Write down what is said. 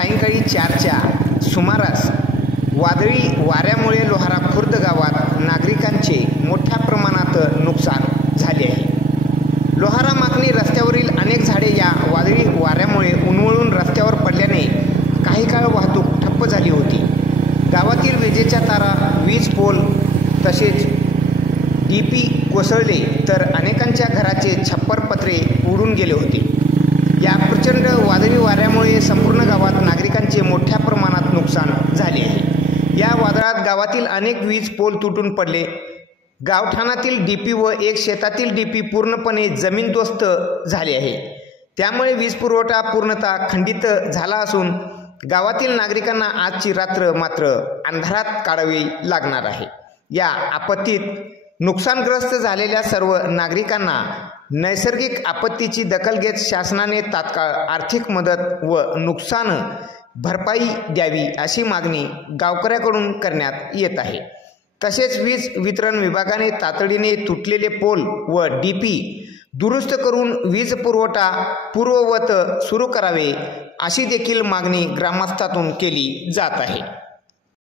सायंकाळी 4च्या सुमारास वादळी वाऱ्यामुळे लोहारा खुर्द गावात नागरिकांचे मोठ्या प्रमाणात नुकसान झाले आहे। लोहारा मागणी रस्त्यावरील अनेक झाडे या वादळी वाऱ्यामुळे उन्मळून रस्त्यावर पडल्याने काही काळ वाहतूक ठप्प झाली होती। गावातील विजेच्या तारा, वीज पोल तसेच डीपी कोसळले तर अनेकांच्या घराचे छप्पर पत्रे उडून गेले होते। या प्रचंड वादळी वाऱ्यामुळे संपूर्ण गावात नागरिकांचे मोठ्या प्रमाणात नुकसान झाले आहे। या वादळात गावातील अनेक वीज पोल तुटून पडले। गावठाणातील डीपी व एक शेतातील डीपी पूर्णपणे जमीनदोस्त झाले आहे। त्यामुळे वीज पुरवठा पूर्णतः खंडित झाला असून गावातील नागरिकांना आजची रात्र मात्र अंधारात काढावी लागणार आहे। या आपत्तीत नुकसानग्रस्त झालेल्या सर्व नागरिकांना नैसर्गिक आपत्तीची दखल घेत शासनाने तात्काळ आर्थिक मदत व नुकसान भरपाई द्यावी अशी मागणी गावकऱ्याकडून करण्यात येत आहे। तसेच वीज वितरण विभागाने तातडीने तुटलेले पोल व डीपी दुरुस्त करून वीज पुरवठा पूर्ववत सुरू करावे अशी देखील मागणी ग्रामस्थातून केली जात आहे।